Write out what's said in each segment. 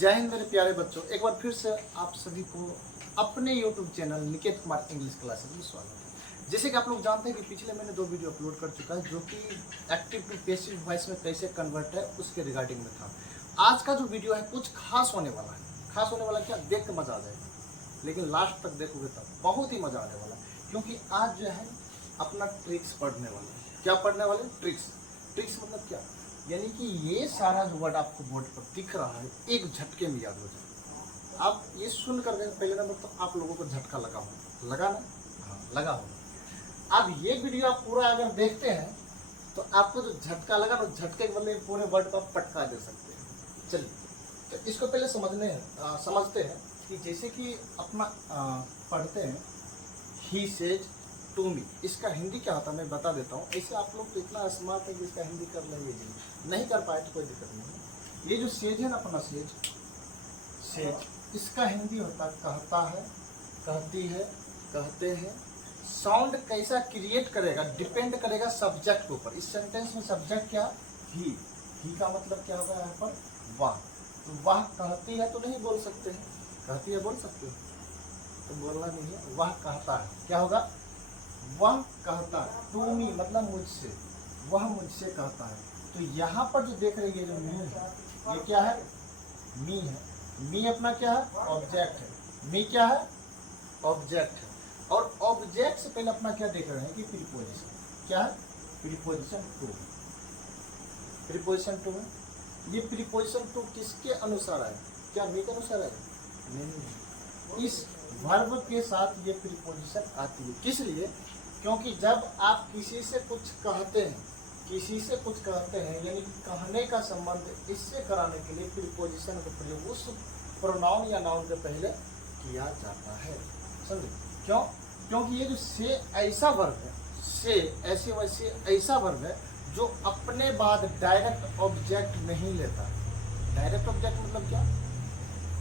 जय हिंद मेरे प्यारे बच्चों, एक बार फिर से आप सभी को अपने YouTube channel Niket Kumar English classes में स्वागत है। जैसे कि आप लोग जानते हैं कि पिछले महीने 2 वीडियो अपलोड कर चुका है जो कि एक्टिव टू पैसिव वॉइस में कैसे कन्वर्ट है उसके रिगार्डिंग में था। आज का जो वीडियो है कुछ खास होने वाला है। खास होने वाला क्या, देख के मजा आ जाएगा, लेकिन लास्ट तक देखोगे तब बहुत ही मजा आने वाला है, क्योंकि आज जो है अपना ट्रिक्स पढ़ने वाले हैं। क्या पढ़ने वाले? ट्रिक्स। ट्रिक्स मतलब क्या, यानी कि ये सारा जो वर्ड आपको बोर्ड पर दिख रहा है एक झटके में याद हो जाए। आप ये सुन करके पहले नंबर तो आप लोगों को झटका लगा हो, लगा ना? हाँ, लगा होगा। अब ये वीडियो आप पूरा अगर देखते हैं तो आपको जो झटका लगा ना, झटके के बदले पूरे वर्ड को आप पटका दे सकते हैं। चलिए, तो इसको पहले समझते हैं कि जैसे कि अपना पढ़ते हैं ही सेज टू मी, इसका हिंदी क्या होता है मैं बता देता हूँ। ऐसे आप लोग तो इतना स्मार्ट है कि इसका हिंदी कर लेंगे, नहीं कर पाए तो कोई दिक्कत नहीं है। ये जो सेज है ना अपना सेज, इसका हिंदी होता है कहता है, कहती है, कहते हैं। साउंड कैसा क्रिएट करेगा डिपेंड करेगा सब्जेक्ट के ऊपर। इस सेंटेंस में सब्जेक्ट क्या? ही का मतलब क्या होगा यहाँ पर? वाह। तो वाह कहती है तो नहीं बोल सकते हैं, कहती है बोल सकते हैं तो बोलना नहीं है। वाह कहता है, क्या होगा? वह कहता है। टू मी मतलब मुझसे, वह मुझसे कहता है। तो यहाँ पर जो देख रहे हैं जो मी है, ये क्या है? मी है। मी अपना क्या है? ऑब्जेक्ट है। मी क्या है? ऑब्जेक्ट है। और ऑब्जेक्ट से पहले अपना क्या देख रहे हैं कि प्रीपोजिशन। क्या है? Preposition to. प्रीपोजिशन टू है। ये प्रीपोजिशन टू किसके अनुसार है? क्या मी के अनुसार है? नहीं, इस वर्ब के साथ ये प्रीपोजिशन आती है। किस लिए? क्योंकि जब आप किसी से कुछ कहते हैं, यानी कहने का संबंध इससे कराने के लिए प्रीपोजिशन का प्रयोग उस प्रोनाउन या नाउन के पहले किया जाता है। समझे क्यों? क्योंकि ये जो से ऐसा वर्ब है, से ऐसे वैसे ऐसा वर्ब है जो अपने बाद डायरेक्ट ऑब्जेक्ट नहीं लेता। डायरेक्ट ऑब्जेक्ट मतलब क्या?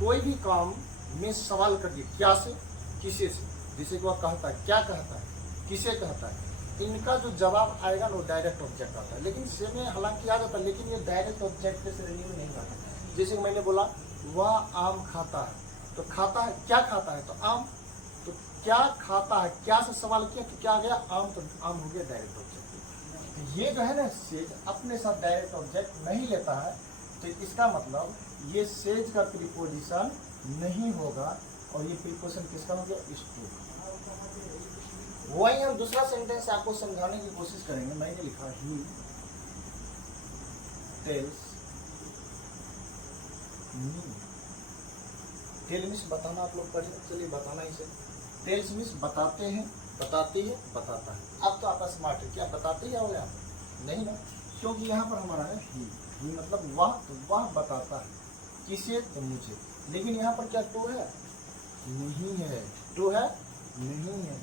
कोई भी काम में सवाल करिए, क्या से, किसे से। जिसे वह कहता है, क्या कहता है, किसे कहता है, इनका जो जवाब आएगा वो डायरेक्ट ऑब्जेक्ट आता है। लेकिन से में हालांकि आ जाता है, लेकिन ये डायरेक्ट ऑब्जेक्ट के श्रेणी में नहीं आता। जैसे मैंने बोला वह आम खाता है, तो खाता है, क्या खाता है? तो आम। तो क्या खाता है, क्या से सवाल किया तो क्या आ गया? आम। तो आम हो गया डायरेक्ट ऑब्जेक्ट। ये जो है ना सेज अपने साथ डायरेक्ट ऑब्जेक्ट नहीं लेता है, तो इसका मतलब ये सेज का प्रीपोजिशन नहीं होगा। और ये प्रीपोजिशन किसका हो गया? इस टू का। वही हम दूसरा सेंटेंस आपको समझाने की कोशिश करेंगे। मैंने लिखा he tells me. Tell means बताना, आप लोग पढ़े, चलिए बताना इसे। टेल्स मीन्स बताते हैं, बताती है, बताता है। अब तो आपका स्मार्ट है, क्या बताते ही आओगे आप? नहीं ना, क्योंकि यहाँ पर हमारा है ही मतलब वह, तो वह बताता है। किसे? तो मुझे। लेकिन यहाँ पर क्या टू है? नहीं है। टू है? नहीं है।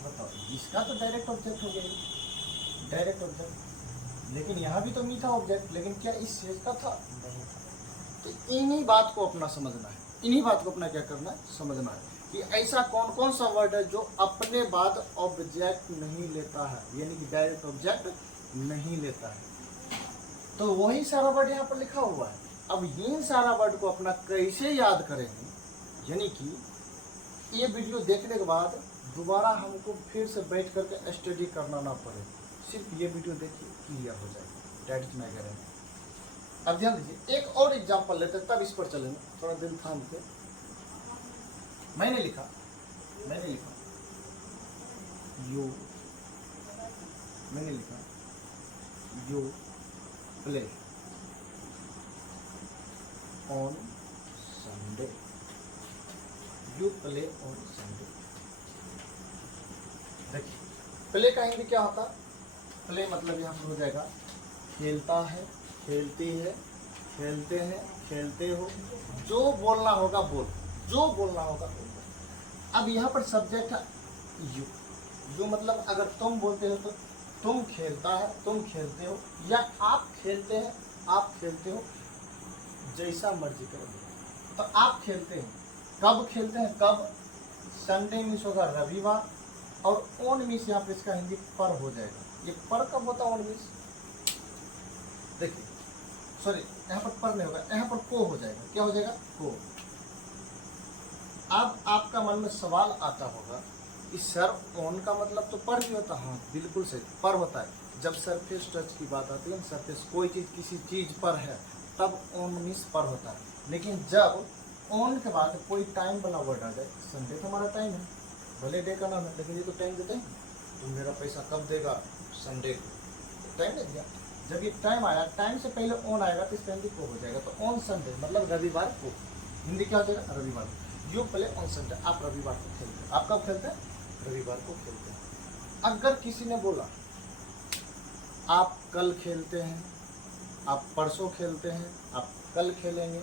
बताओ, इसका तो डायरेक्ट ऑब्जेक्ट हो गया, डायरेक्ट ऑब्जेक्ट। लेकिन यहाँ भी तो मी था ऑब्जेक्ट, लेकिन क्या इस सेज का था? नहीं था। तो इन्हीं बात को अपना समझना है, इन्हीं बात को अपना क्या करना है? समझना है कि ऐसा कौन कौन सा वर्ड है जो अपने बाद ऑब्जेक्ट नहीं लेता है, यानी कि डायरेक्ट ऑब्जेक्ट नहीं लेता है। तो वही सारा वर्ड यहाँ पर लिखा हुआ है। अब इन सारा वर्ड को अपना कैसे याद करेंगे, यानी कि ये वीडियो देखने के बाद दोबारा हमको फिर से बैठ करके स्टडी करना ना पड़े, सिर्फ ये वीडियो देखिए क्लियर हो जाएगा। That is my guarantee. अब ध्यान दीजिए, एक और एग्जांपल लेते हैं, तब इस पर चलेंगे। थोड़ा दिल थाम के। मैंने लिखा यू, मैंने लिखा you play on Sunday. You play on Sunday. देखिए, प्ले का हिंदी क्या होता है? प्ले मतलब यहाँ पर हो जाएगा खेलता है, खेलती है, खेलते हैं, खेलते हो। जो बोलना होगा बोल, जो बोलना होगा बोल। अब यहाँ पर सब्जेक्ट है यू। यू मतलब अगर तुम बोलते हो तो तुम खेलता है, तुम खेलते हो, या आप खेलते हैं, आप खेलते हो, जैसा मर्जी करो। तो आप खेलते हैं, कब खेलते हैं? कब? संडे मीन्स होगा रविवार, और ऑन मीन्स यहाँ पर इसका हिंदी पर हो जाएगा। ये पर कब होता है? ऑन मीन्स देखिए सॉरी यहाँ पर नहीं होगा, यहाँ पर को हो जाएगा। क्या हो जाएगा? को। अब आपका मन में सवाल आता होगा कि सर ऑन का मतलब तो पर भी होता है। हाँ बिल्कुल सही, पर होता है। जब सरफेस टच की बात आती है ना, सरफेस कोई चीज़ किसी चीज़ पर है तब ऑन मीन्स पर होता है। लेकिन जब ऑन के बाद कोई टाइम वाला वर्ड आ जाए, संडे तो हमारा टाइम है, भले डे का नाम है लेकिन ये तो टाइम देता है। तुम मेरा पैसा कब देगा? संडे को टाइम दे दिया। जब ये टाइम आया, टाइम से पहले ऑन आएगा तो इस टाइम को हो जाएगा। तो ऑन संडे मतलब रविवार को, हिंदी क्या हो जाएगा? रविवार। यू प्ले ऑन संडे, आप रविवार को खेलते हैं। आप कब खेलते हैं? रविवार को खेलते हैं। अगर किसी ने बोला आप कल खेलते हैं, आप परसों खेलते हैं, आप कल खेलेंगे,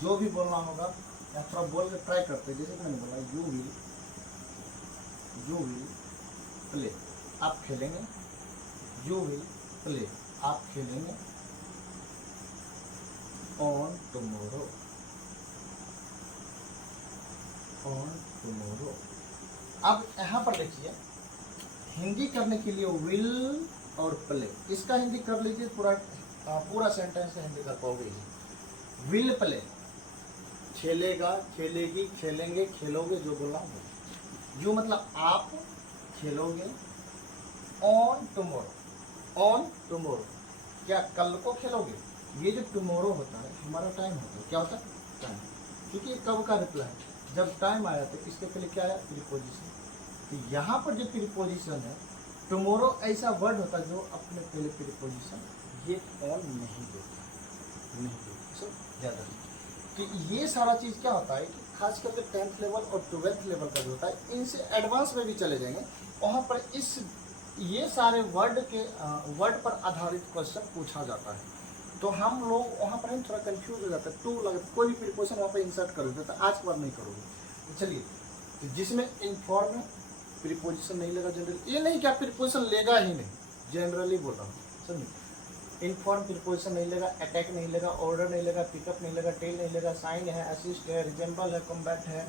जो भी बोलना होगा आप थोड़ा बोल के ट्राई करते हैं। जैसे कि मैंने बोला यू विल प्ले, आप खेलेंगे। यू विल प्ले, आप खेलेंगे। On tomorrow, on tomorrow. अब यहाँ पर देखिए, हिंदी करने के लिए विल और प्ले, इसका हिंदी कर लीजिए। पूरा सेंटेंस हिंदी कर पाओगे। विल प्ले, खेलेगा, खेलेगी, खेलेंगे, खेलोगे, जो बोला वो। यू मतलब आप खेलोगे। ऑन टुमारो, ऑन टुमारो, क्या कल को खेलोगे? ये जो टुमारो होता है हमारा टाइम होता है। क्या होता है? टाइम। क्योंकि कब का रिप्लाई है, जब टाइम आया तो इसके पहले क्या आया? प्रीपोजिशन। तो यहाँ पर जो प्रीपोजिशन है, टुमारो ऐसा वर्ड होता है जो अपने पहले प्रीपोजिशन ये ऑन नहीं देता, नहीं देता ज़्यादा। तो ये सारा चीज़ क्या होता है कि खास करके 10th लेवल और 12th लेवल का जो होता है, इनसे एडवांस में भी चले जाएंगे, वहाँ पर ये सारे वर्ड पर आधारित क्वेश्चन पूछा जाता है। तो हम लोग वहाँ पर थोड़ा कंफ्यूज हो जाता है, टू लगता, कोई भी प्रीपोजिशन वहाँ पर इंसर्ट कर देता है। आज के बाद नहीं करोगे। तो चलिए, तो जिसमें इन्फॉर्म प्रीपोजिशन नहीं लेगा जनरली, ये नहीं क्या प्रीपोजिशन लेगा ही नहीं, जनरली बोल रहा हूँ, समझिए। इन्फॉर्म प्रीपोजिशन नहीं लेगा, अटैक नहीं लेगा, ऑर्डर नहीं लेगा, पिकअप नहीं लेगा, टेल नहीं लेगा, साइन है, असिस्ट है, रिजेंबल है, कॉम्बैट है,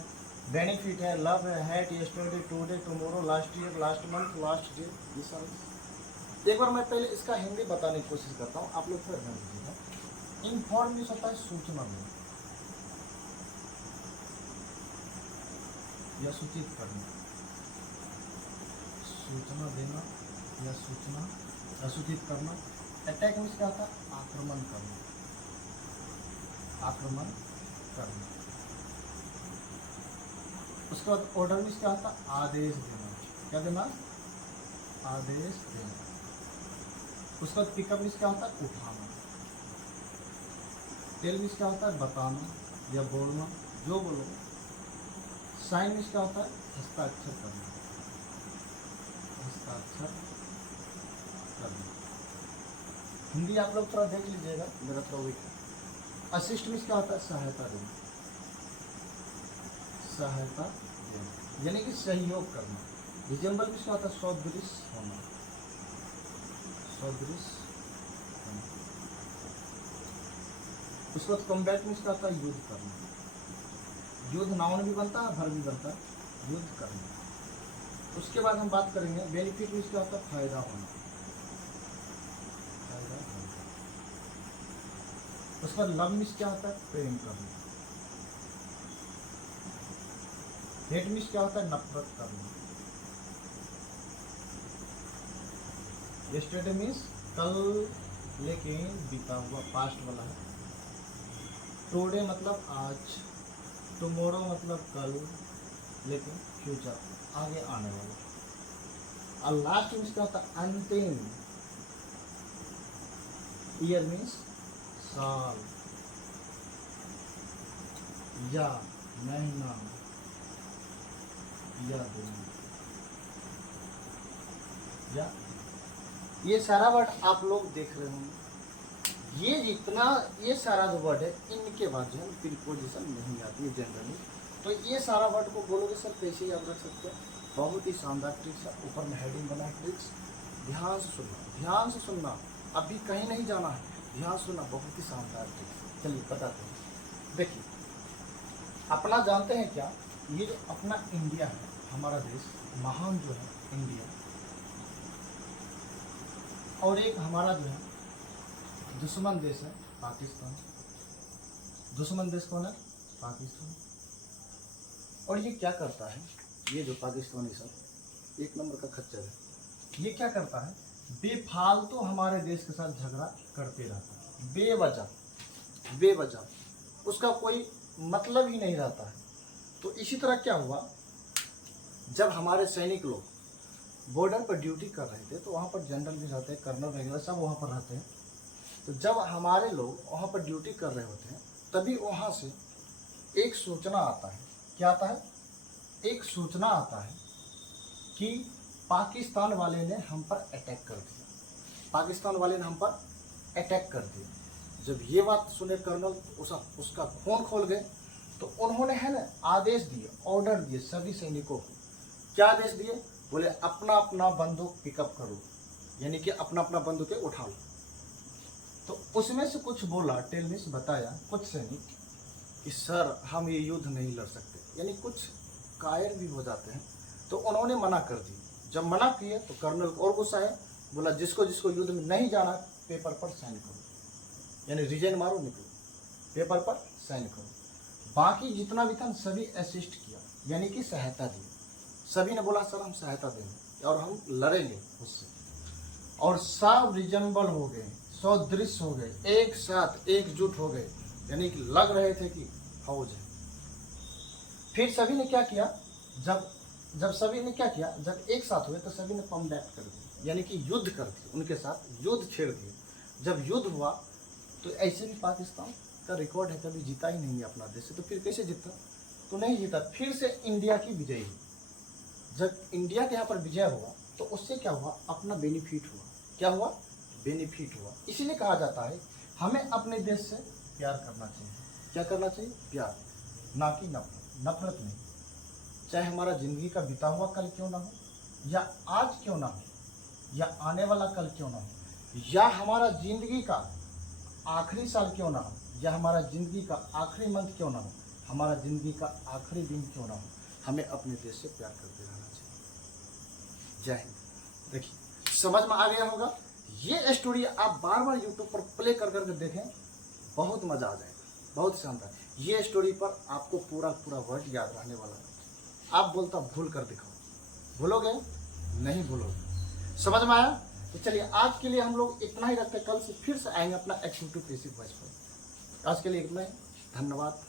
बेनिफिट है, लव है, hat, yesterday, today, tomorrow, last year, last month, last day, ये सारे। एक बार मैं पहले इसका हिंदी बताने की कोशिश करता हूँ, आप लोग थोड़ा ध्यान दीजिएगा। इन्फॉर्म मीन्स होता है सूचना देना या सूचित करना, सूचना देना या सूचना सूचित करना। अटैक मीन्स क्या होता है? आक्रमण करना, आक्रमण करना। उसके बाद ऑर्डर मीन्स क्या होता है? आदेश देना। क्या देना? आदेश देना। उसके बाद पिकअप मीन्स क्या होता है? उठाना। टेल मीन्स क्या होता है? बताना या बोलना, जो बोलो। साइन मीन्स क्या होता है? हस्ताक्षर करना, हस्ताक्षर करना। हिंदी आप लोग थोड़ा देख लीजिएगा, मेरा थोड़ा वीक है। असिस्ट मीन्स क्या होता है? सहायता देना, सहायता देना यानी कि सहयोग करना। रिजेंबल मीन्स क्या होता है? सदृश होना, सदृश होना। उसके बाद कॉम्बैट मीन्स क्या होता है? युद्ध करना। युद्ध नाउन भी बनता है, वर्ब भी बनता है, युद्ध करना। उसके बाद हम बात करेंगे बेनिफिट मीन्स क्या होता है? फायदा होना, फायदा होना। उसके बाद लव मीन्स क्या होता है? प्रेम करना। हेट मीन्स क्या होता है? नफरत करना। यस्टरडे मीन्स कल, लेकिन बीता हुआ, पास्ट वाला है। टुडे मतलब आज, टुमारो मतलब कल, लेकिन फ्यूचर, आगे आने वाला। और लास्ट मीन्स क्या होता है? अंतिम। ईयर मीन्स साल या महीना या दिन या, ये सारा वर्ड आप लोग देख रहे होंगे। ये सारा जो वर्ड है, इनके बाद जो है प्रीपोजिशन नहीं आती है जनरली। तो ये सारा वर्ड को बोलोगे सर कैसे याद रख सकते हैं? बहुत ही शानदार ट्रिक्स है। ऊपर में हेडिंग बना है ट्रिक्स, ध्यान से सुनना, ध्यान से सुनना, अभी कहीं नहीं जाना है, ध्यान सुनना, बहुत ही शानदार ट्रिक्स। चलिए बताते हैं। देखिए, अपना जानते हैं क्या, ये जो अपना इंडिया है, हमारा देश महान जो है इंडिया, और एक हमारा जो है दुश्मन देश है पाकिस्तान। दुश्मन देश कौन है? पाकिस्तान। और ये क्या करता है, ये जो पाकिस्तानी सब एक नंबर का खच्चर है, ये क्या करता है, बेफालतू हमारे देश के साथ झगड़ा करते रहता है, बेवजह उसका कोई मतलब ही नहीं रहता है। तो इसी तरह क्या हुआ, जब हमारे सैनिक लोग बॉर्डर पर ड्यूटी कर रहे थे तो वहाँ पर जनरल भी रहते हैं, कर्नल वगैरह सब वहाँ पर रहते हैं। तो जब हमारे लोग वहाँ पर ड्यूटी कर रहे होते हैं तभी वहाँ से एक सूचना आता है। क्या आता है? एक सूचना आता है कि पाकिस्तान वाले ने हम पर अटैक कर दिया, पाकिस्तान वाले ने हम पर अटैक कर दिया। जब ये बात सुने कर्नल उसका खून खोल गए। तो उन्होंने है ना आदेश दिए, ऑर्डर दिए सभी सैनिकों को। क्या आदेश दिए? बोले अपना अपना बंदूक पिकअप करो, यानी कि अपना अपना बंदूकें उठा लो। तो उसमें से कुछ बोला, टेलमिस बताया कुछ सैनिक कि सर हम ये युद्ध नहीं लड़ सकते, यानी कुछ कायर भी हो जाते हैं। तो उन्होंने मना कर दी। जब मना किए तो कर्नल को और गुस्सा है, बोला जिसको जिसको युद्ध में नहीं जाना पेपर पर साइन करो, यानी रिजाइन मारो, निकलो, पेपर पर साइन करो। बाकी जितना भी था सभी असिस्ट किया, यानी कि सहायता दी। सभी ने बोला सर हम सहायता देंगे और हम लड़ेंगे उससे। और सब रिजनेबल हो गए, सदृश हो गए, एक साथ एकजुट हो गए, यानी कि लग रहे थे कि फौज है। फिर सभी ने क्या किया, जब सभी ने क्या किया, जब एक साथ हुए तो सभी ने कॉम्बैट कर दिया, यानी कि युद्ध कर दिया, उनके साथ युद्ध छेड़ दिया। जब युद्ध हुआ तो ऐसे भी पाकिस्तान का रिकॉर्ड है, कभी जीता ही नहीं है अपना देश से, तो फिर कैसे जीता? तो नहीं जीता। फिर से इंडिया की विजय हुई। जब इंडिया के यहाँ पर विजय हुआ तो उससे क्या हुआ, अपना बेनिफिट हुआ। क्या हुआ? बेनिफिट हुआ। इसीलिए कहा जाता है हमें अपने देश से प्यार करना चाहिए। क्या करना चाहिए? प्यार, ना कि नफरत। नफरत नहीं। चाहे हमारा जिंदगी का बीता हुआ कल क्यों ना हो, या आज क्यों ना हो, या आने वाला कल क्यों ना हो, या हमारा जिंदगी का आखिरी साल क्यों ना हो, या हमारा जिंदगी का आखिरी मंथ क्यों ना हो, हमारा जिंदगी का आखिरी दिन क्यों ना हो, हमें अपने देश से प्यार करते रहना चाहिए। जय हिंद। देखिए समझ में आ गया होगा। ये स्टोरी आप बार बार यूट्यूब पर प्ले कर करके देखें, बहुत मजा आ जाएगा, बहुत शानदार। ये स्टोरी पर आपको पूरा पूरा वर्ड याद रहने वाला है। आप बोलता भूल कर दिखाओ, भूलोगे? नहीं भूलोगे। समझ में आया? तो चलिए आज के लिए हम लोग इतना ही रखते हैं, कल से फिर से आएंगे अपना एक्टिविटी बेसिक वॉइस पर। आज के लिए इतना ही, धन्यवाद।